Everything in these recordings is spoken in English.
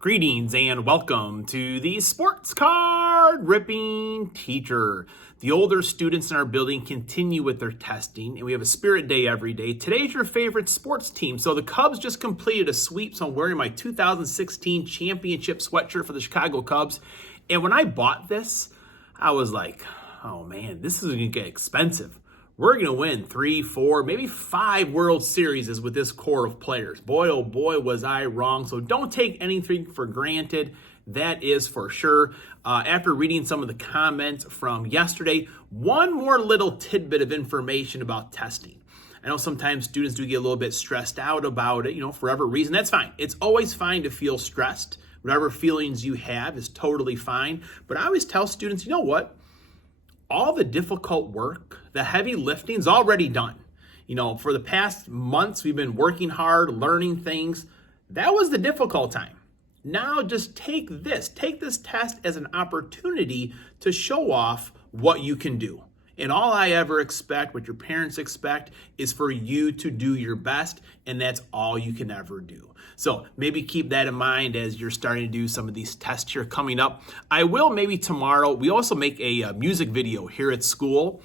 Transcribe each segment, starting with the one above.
Greetings and welcome to the Sports Card Ripping Teacher. The older students in our building continue with their testing, and we have a spirit day every day. Today's your favorite sports team. So the Cubs just completed a sweep, so I'm wearing my 2016 championship sweatshirt for the Chicago Cubs. And when I bought this, I was like, oh man, this is going to get expensive. We're going to win 3, 4, maybe 5 World Series with this core of players. Boy, oh boy, was I wrong. So don't take anything for granted. That is for sure. After reading some of the comments from yesterday, one more little tidbit of information about testing. I know sometimes students do get a little bit stressed out about it, for whatever reason. That's fine. It's always fine to feel stressed. Whatever feelings you have is totally fine. But I always tell students, you know what? All the difficult work, the heavy lifting is already done. For the past months, we've been working hard, learning things. That was the difficult time. Now just take this test as an opportunity to show off what you can do. And all I ever expect, what your parents expect, is for you to do your best, and that's all you can ever do. So maybe keep that in mind as you're starting to do some of these tests here coming up. I will maybe tomorrow. We also make a music video here at school,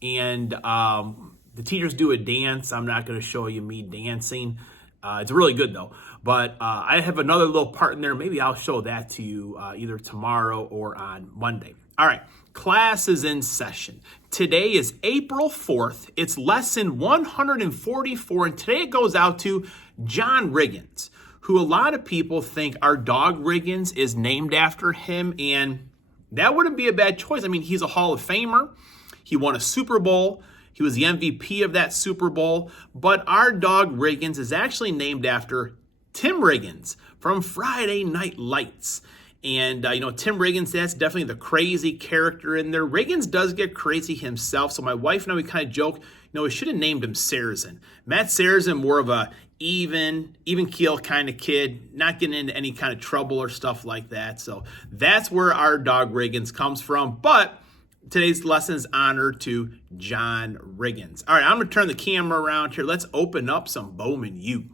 and the teachers do a dance. I'm not going to show you me dancing. It's really good though. But I have another little part in there. Maybe I'll show that to you either tomorrow or on Monday. All right. Class is in session. Today is April 4th. It's lesson 144, and today it goes out to John Riggins, who a lot of people think our dog Riggins is named after him, and that wouldn't be a bad choice. I mean, he's a Hall of Famer. He won a Super Bowl. He was the MVP of that Super Bowl, but our dog Riggins is actually named after Tim Riggins from Friday Night Lights. And, Tim Riggins, that's definitely the crazy character in there. Riggins does get crazy himself. So my wife and I, we kind of joke, we should have named him Sarazen. Matt Sarazen, more of a even keel kind of kid, not getting into any kind of trouble or stuff like that. So that's where our dog Riggins comes from. But today's lesson is honor to John Riggins. All right, I'm going to turn the camera around here. Let's open up some Bowman U.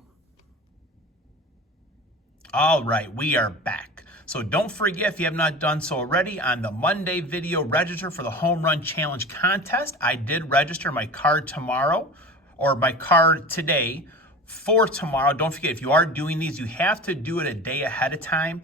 All right, we are back. So don't forget, if you have not done so already, on the Monday video, register for the Home Run Challenge contest. I did register my card tomorrow, or my card today for tomorrow. Don't forget, if you are doing these, you have to do it a day ahead of time.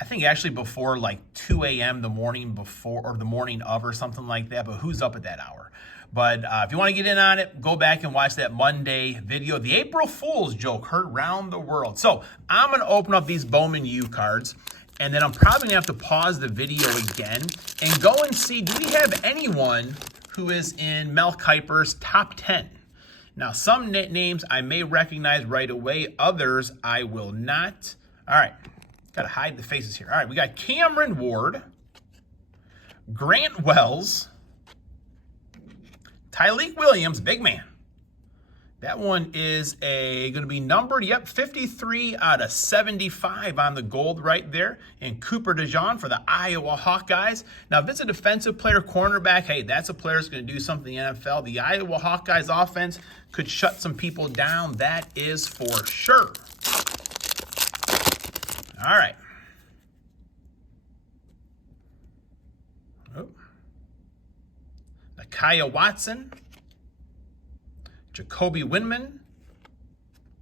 I think actually before like 2 a.m. the morning before, or the morning of, or something like that. But who's up at that hour? But if you want to get in on it, go back and watch that Monday video. The April Fool's joke heard around the world. So I'm going to open up these Bowman U cards. And then I'm probably going to have to pause the video again and go and see, do we have anyone who is in Mel Kiper's top 10? Now, some names I may recognize right away. Others I will not. All right. Got to hide the faces here. All right. We got Cameron Ward, Grant Wells, Tyleik Williams, big man. That one is going to be numbered, 53 out of 75 on the gold right there. And Cooper DeJean for the Iowa Hawkeyes. Now, if it's a defensive player, cornerback, hey, that's a player who's going to do something in the NFL. The Iowa Hawkeyes offense could shut some people down. That is for sure. All right. Oh. Nakia Watson. Jacoby Windman.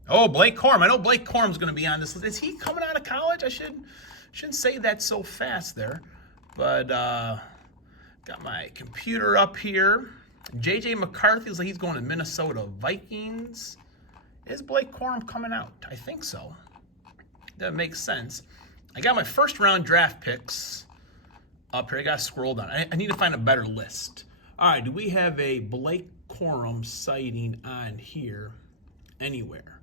Oh, Blake Corum. I know Blake Corum's going to be on this list. Is he coming out of college? I shouldn't say that so fast there. But got my computer up here. J.J. McCarthy looks like he's going to Minnesota Vikings. Is Blake Corum coming out? I think so. That makes sense. I got my first round draft picks up here. I got to scroll down. I need to find a better list. All right, do we have a Blake Corum sighting on here anywhere?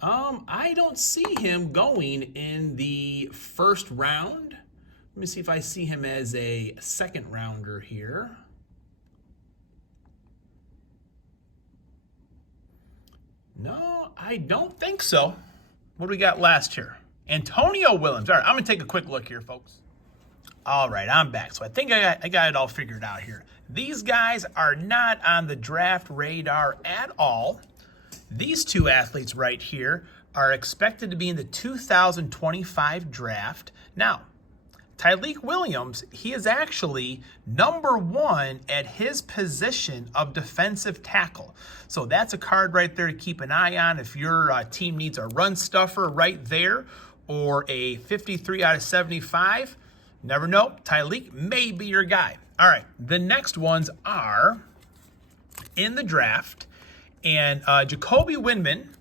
I don't see him going in the first round. Let me see if I see him as a second rounder here. No, I don't think so. What do we got last here? Antonio Williams. All right, I'm going to take a quick look here, folks. All right, I'm back. So I think I got it all figured out here. These guys are not on the draft radar at all. These two athletes right here are expected to be in the 2025 draft. Now, Tyleik Williams, he is actually number 1 at his position of defensive tackle. So that's a card right there to keep an eye on if your team needs a run stuffer right there or a 53 out of 75. Never know, Tyleik may be your guy. All right, the next ones are in the draft. And Jacoby Windman,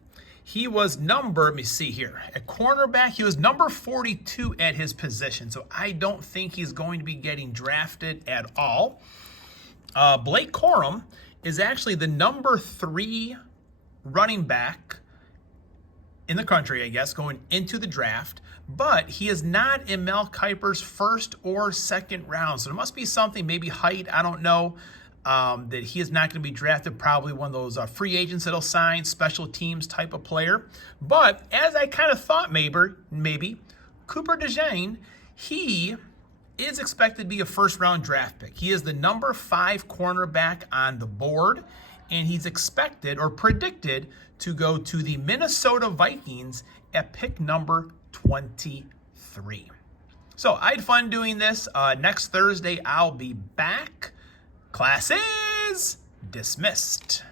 he was number, let me see here, at cornerback, he was number 42 at his position. So I don't think he's going to be getting drafted at all. Blake Corum is actually the number 3 running back in the country, I guess, going into the draft. But he is not in Mel Kiper's first or second round. So there must be something, maybe height, I don't know. That he is not going to be drafted, probably one of those free agents that'll sign, special teams type of player. But as I kind of thought maybe Cooper DeJean, he is expected to be a first-round draft pick. He is the number 5 cornerback on the board, and he's expected or predicted to go to the Minnesota Vikings at pick number 23. So I had fun doing this. Next Thursday, I'll be back. Class is dismissed.